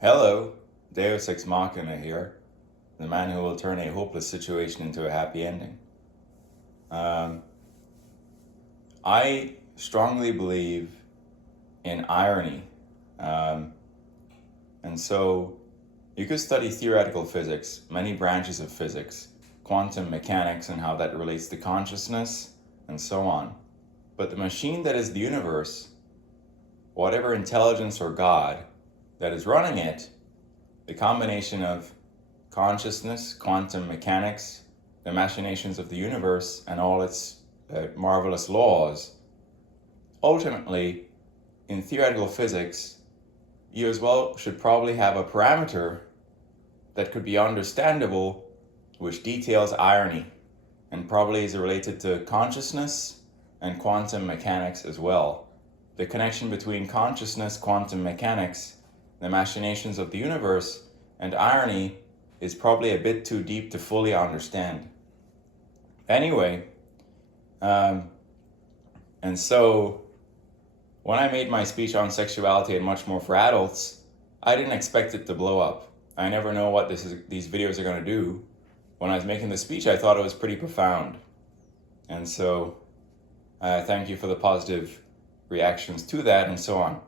Hello, Deus Ex Machina here, the man who will turn a hopeless situation into a happy ending. Um, I strongly believe in irony. Um, and so you could study theoretical physics, many branches of physics, quantum mechanics, and how that relates to consciousness, and so on. But the machine that is the universe, whatever intelligence or God that is running it, the combination of consciousness, quantum mechanics, the machinations of the universe, and all its marvelous laws, ultimately, in theoretical physics, you as well should probably have a parameter that could be understandable, which details irony, and probably is related to consciousness and quantum mechanics as well. The connection between consciousness, quantum mechanics, the machinations of the universe, and irony is probably a bit too deep to fully understand. Anyway, um, and so when I made my speech on sexuality and much more for adults, I didn't expect it to blow up. I never know what these videos are going to do. When I was making the speech, I thought it was pretty profound. And so thank you for the positive reactions to that and so on.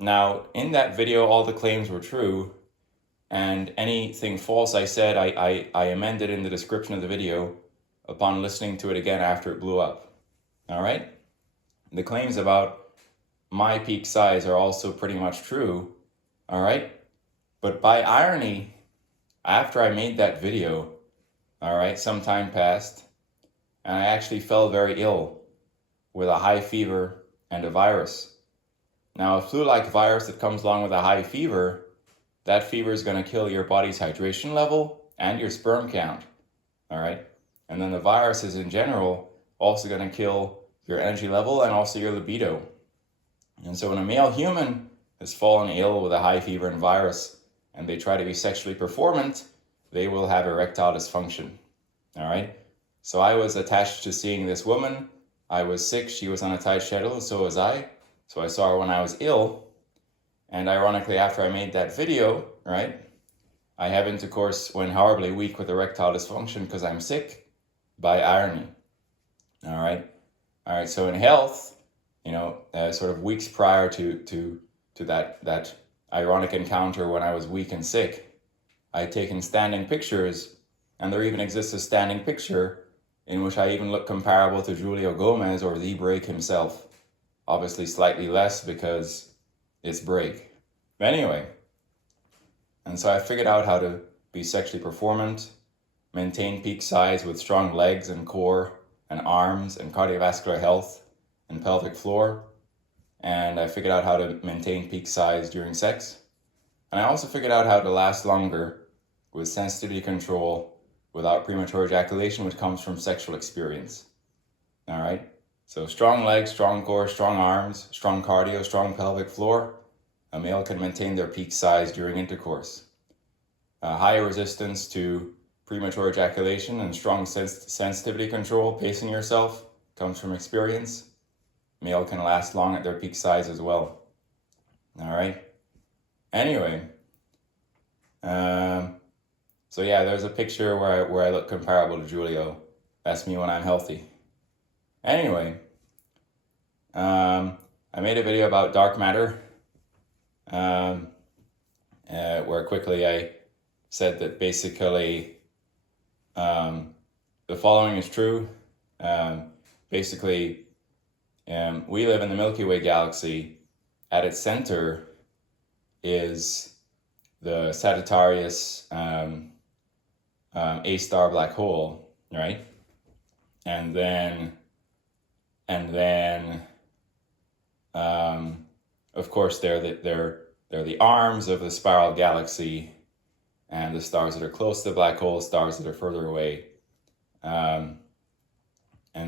Now, in that video, all the claims were true, and anything false I said, I amended in the description of the video upon listening to it again after it blew up. All right? The claims about my peak size are also pretty much true. All right? But by irony, after I made that video, all right, some time passed, and I actually fell very ill with a high fever and a virus. Now, a flu-like virus that comes along with a high fever, that fever is going to kill your body's hydration level and your sperm count. All right? And then the virus is in general also going to kill your energy level and also your libido. And so when a male human has fallen ill with a high fever and virus and they try to be sexually performant, they will have erectile dysfunction. All right? So I was attached to seeing this woman. I was sick. She was on a tight schedule. So was I. So I saw her when I was ill. And ironically, after I made that video, right, I have intercourse when horribly weak with erectile dysfunction because I'm sick, by irony. All right. All right. So in health, sort of weeks prior to that ironic encounter when I was weak and sick, I had taken standing pictures, and there even exists a standing picture in which I even look comparable to Julio Gomez or the Break himself. Obviously slightly less because it's Break. But anyway, and so I figured out how to be sexually performant, maintain peak size with strong legs and core and arms and cardiovascular health and pelvic floor. And I figured out how to maintain peak size during sex. And I also figured out how to last longer with sensitivity control without premature ejaculation, which comes from sexual experience. All right? So strong legs, strong core, strong arms, strong cardio, strong pelvic floor. A male can maintain their peak size during intercourse. High resistance to premature ejaculation and strong sensitivity control, pacing yourself, comes from experience. Male can last long at their peak size as well. All right? Anyway, so yeah, there's a picture where I look comparable to Julio. That's me when I'm healthy. Anyway, I made a video about dark matter, where quickly I said that basically the following is true. Basically, we live in the Milky Way galaxy. At its center is the Sagittarius A-star black hole, right? And then, of course, they're the arms of the spiral galaxy, and the stars that are close to the black hole, stars that are further away. And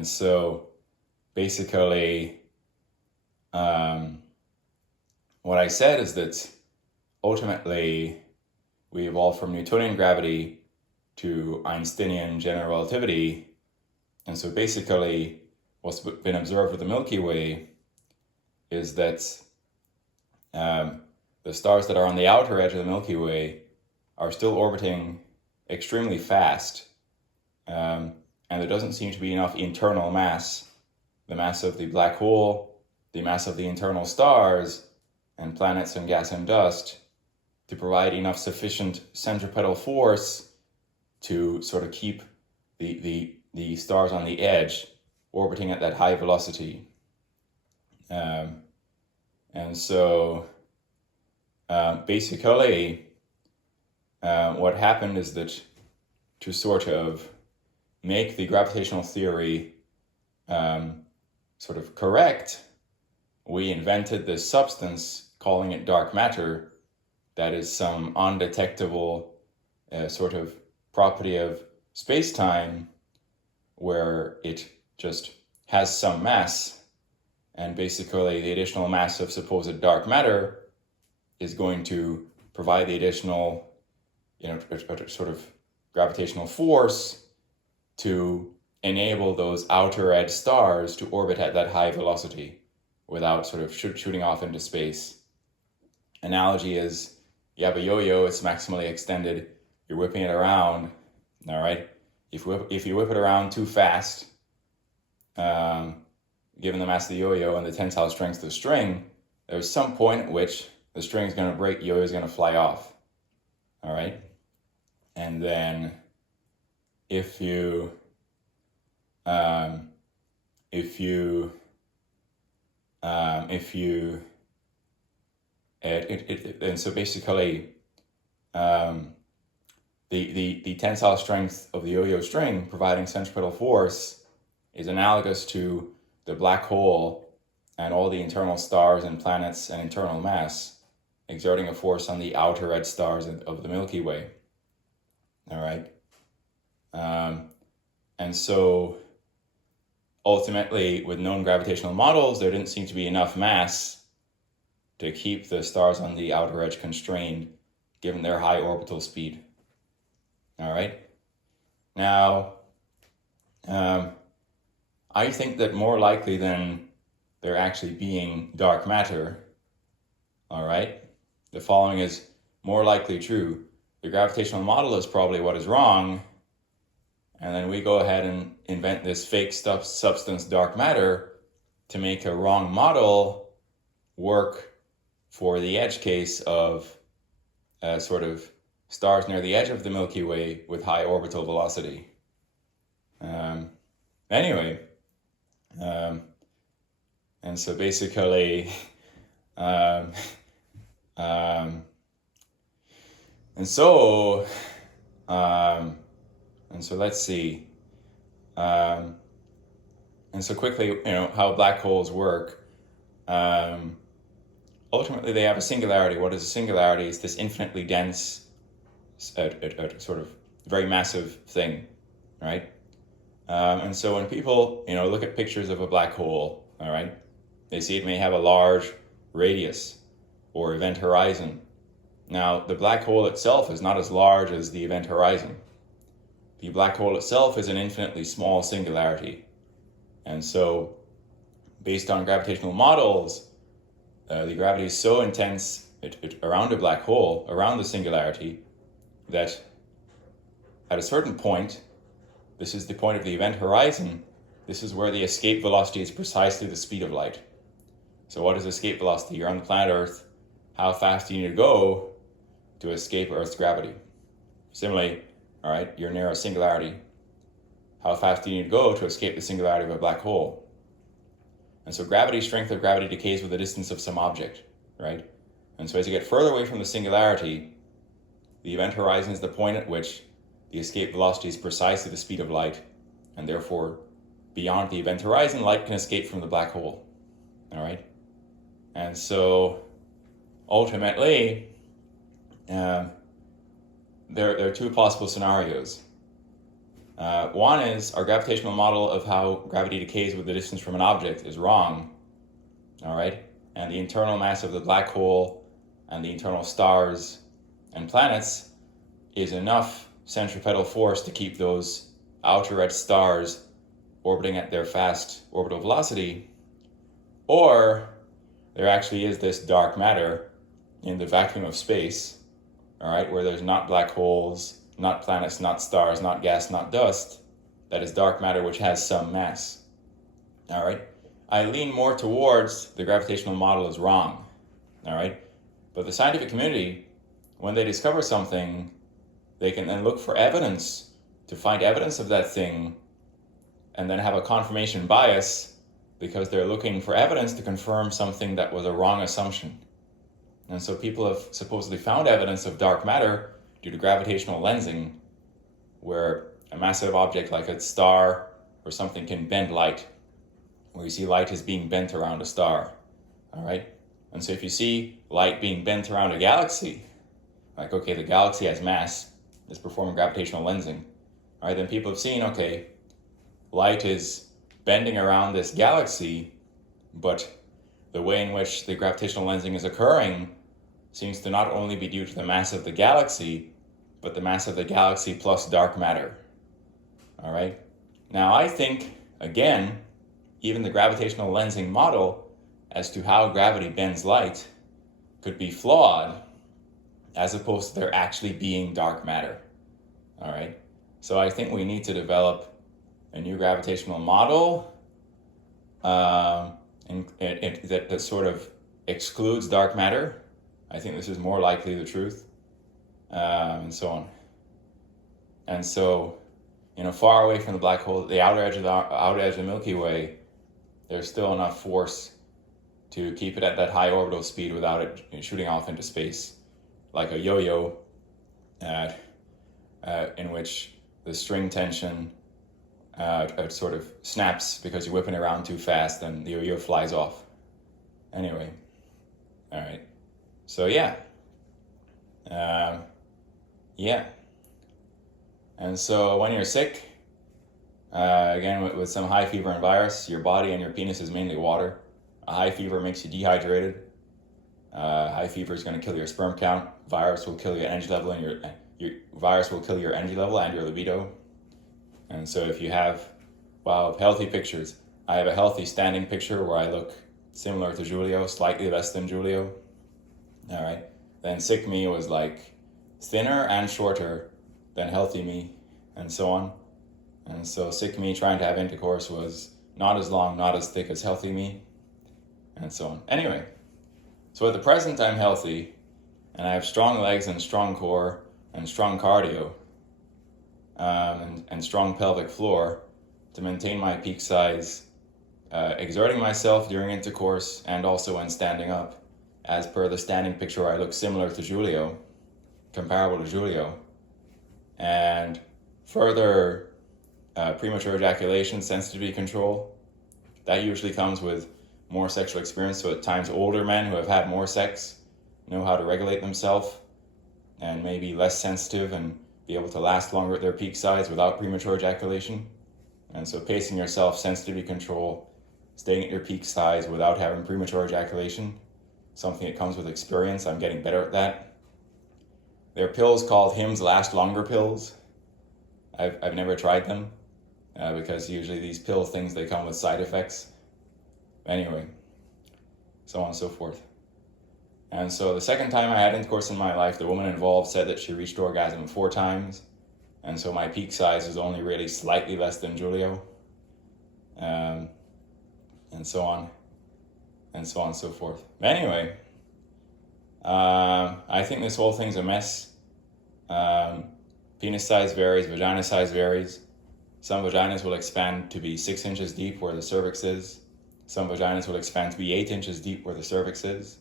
so, basically, what I said is that ultimately we evolved from Newtonian gravity to Einsteinian general relativity. And so basically what's been observed with the Milky Way is that the stars that are on the outer edge of the Milky Way are still orbiting extremely fast, and there doesn't seem to be enough internal mass, the mass of the black hole, the mass of the internal stars and planets and gas and dust, to provide enough sufficient centripetal force to sort of keep the stars on the edge orbiting at that high velocity. And so basically what happened is that to sort of make the gravitational theory sort of correct, we invented this substance, calling it dark matter, that is some undetectable sort of property of space-time where it just has some mass, and basically the additional mass of supposed dark matter is going to provide the additional, sort of gravitational force to enable those outer edge stars to orbit at that high velocity without sort of shooting off into space. Analogy is, you have a yo-yo, it's maximally extended, you're whipping it around, all right? If you whip it around too fast, given the mass of the yo-yo and the tensile strength of the string, there's some point at which the string is going to break, yo-yo is going to fly off, all right? And then and so basically the tensile strength of the yo-yo string providing centripetal force is analogous to the black hole and all the internal stars and planets and internal mass exerting a force on the outer edge stars of the Milky Way. All right. And so ultimately, with known gravitational models, there didn't seem to be enough mass to keep the stars on the outer edge constrained, given their high orbital speed. All right. Now, I think that more likely than there actually being dark matter, all right, the following is more likely true. The gravitational model is probably what is wrong, and then we go ahead and invent this fake substance, dark matter, to make a wrong model work for the edge case of sort of stars near the edge of the Milky Way with high orbital velocity. And so basically, and so let's see. And so quickly, how black holes work. Ultimately, they have a singularity. What is a singularity? It's this infinitely dense, sort of very massive thing, right? And so when people, look at pictures of a black hole, all right, they see it may have a large radius or event horizon. Now, the black hole itself is not as large as the event horizon. The black hole itself is an infinitely small singularity. And so, based on gravitational models, the gravity is so intense around a black hole, around the singularity, that at a certain point, this is the point of the event horizon, this is where the escape velocity is precisely the speed of light. So what is escape velocity? You're on the planet Earth. How fast do you need to go to escape Earth's gravity? Similarly, all right, you're near a singularity. How fast do you need to go to escape the singularity of a black hole? And so strength of gravity decays with the distance of some object, right? And so as you get further away from the singularity, the event horizon is the point at which the escape velocity is precisely the speed of light, and therefore, beyond the event horizon, light can escape from the black hole, all right? And so, ultimately, there are two possible scenarios. One is our gravitational model of how gravity decays with the distance from an object is wrong, all right? And the internal mass of the black hole and the internal stars and planets is enough centripetal force to keep those outer edge stars orbiting at their fast orbital velocity. Or there actually is this dark matter in the vacuum of space, all right, where there's not black holes, not planets, not stars, not gas, not dust, that is dark matter which has some mass. All right, I lean more towards the gravitational model is wrong. All right, but the scientific community, when they discover something, they can then look for evidence to find evidence of that thing and then have a confirmation bias because they're looking for evidence to confirm something that was a wrong assumption. And so people have supposedly found evidence of dark matter due to gravitational lensing, where a massive object like a star or something can bend light, where you see light is being bent around a star. All right? And so if you see light being bent around a galaxy, like, okay, the galaxy has mass, it's performing gravitational lensing. All right, then people have seen, okay, light is bending around this galaxy, but the way in which the gravitational lensing is occurring seems to not only be due to the mass of the galaxy, but the mass of the galaxy plus dark matter. All right? Now, I think, again, even the gravitational lensing model as to how gravity bends light could be flawed, as opposed to there actually being dark matter. All right? So I think we need to develop a new gravitational model that sort of excludes dark matter. I think this is more likely the truth, and so on. And so, far away from the black hole, the outer edge of the Milky Way, there's still enough force to keep it at that high orbital speed without it shooting off into space, like a yo-yo, in which the string tension sort of snaps because you're whipping around too fast and the yo-yo flies off. Anyway, all right. So yeah. And so when you're sick, again with some high fever and virus, your body and your penis is mainly water. A high fever makes you dehydrated. High fever is going to kill your sperm count. Virus will kill your energy level, and your virus will kill your energy level and your libido. And so if you have, healthy pictures. I have a healthy standing picture where I look similar to Julio, slightly less than Julio. All right. Then sick me was like thinner and shorter than healthy me, and so on. And so sick me trying to have intercourse was not as long, not as thick as healthy me, and so on. Anyway, so at the present I'm healthy, and I have strong legs and strong core and strong cardio, and strong pelvic floor to maintain my peak size, exerting myself during intercourse and also when standing up. As per the standing picture, I look similar to Julio, comparable to Julio. And further, premature ejaculation, sensitivity control, that usually comes with more sexual experience. So at times older men who have had more sex know how to regulate themselves and maybe less sensitive and be able to last longer at their peak size without premature ejaculation. And so pacing yourself, sensitivity control, staying at your peak size without having premature ejaculation, something that comes with experience. I'm getting better at that. There are pills called Hims Last Longer pills. I've never tried them because usually these pill things, they come with side effects. Anyway, so on and so forth. And so the second time I had intercourse in my life, the woman involved said that she reached orgasm 4 times. And so my peak size is only really slightly less than Julio. And so on. And so on and so forth. Anyway, I think this whole thing's a mess. Penis size varies, vagina size varies. Some vaginas will expand to be 6 inches deep where the cervix is. Some vaginas will expand to be 8 inches deep where the cervix is.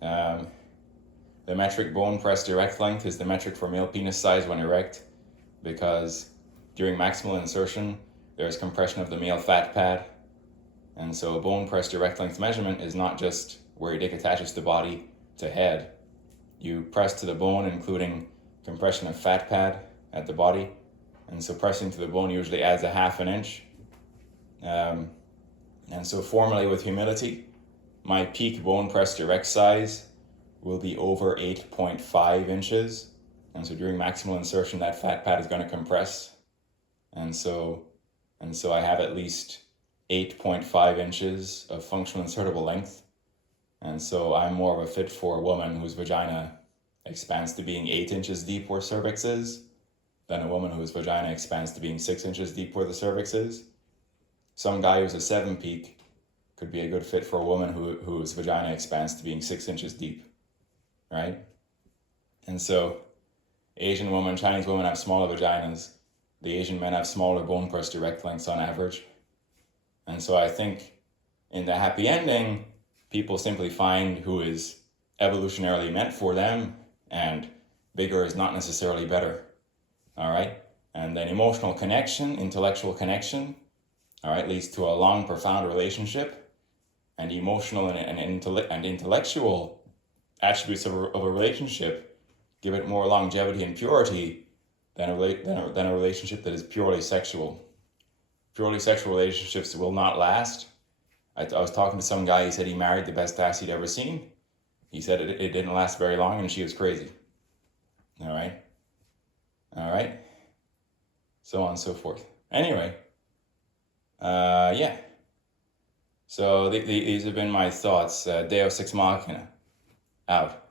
The metric bone pressed erect length is the metric for male penis size when erect, because during maximal insertion, there is compression of the male fat pad. And so bone pressed erect length measurement is not just where your dick attaches to body to head. You press to the bone, including compression of fat pad at the body. And so pressing to the bone usually adds 1/2 inch. And so formally, with humility, my peak bone pressed erect size will be over 8.5 inches. And so during maximal insertion, that fat pad is going to compress. And so I have at least 8.5 inches of functional insertable length. And so I'm more of a fit for a woman whose vagina expands to being 8 inches deep where cervix is than a woman whose vagina expands to being 6 inches deep where the cervix is. Some guy who's a 7 peak could be a good fit for a woman whose vagina expands to being 6 inches deep, right? And so Asian women, Chinese women have smaller vaginas. The Asian men have smaller bone purse direct lengths on average. And so I think in the happy ending, people simply find who is evolutionarily meant for them, and bigger is not necessarily better. All right? And then emotional connection, intellectual connection, all right, leads to a long, profound relationship. And emotional and intellectual attributes of a relationship give it more longevity and purity than a relationship that is purely sexual. Purely sexual relationships will not last. I was talking to some guy, he said he married the best ass he'd ever seen. He said it didn't last very long and she was crazy. All right, so on and so forth. Anyway, yeah. So these have been my thoughts. Deus Ex Machina, out.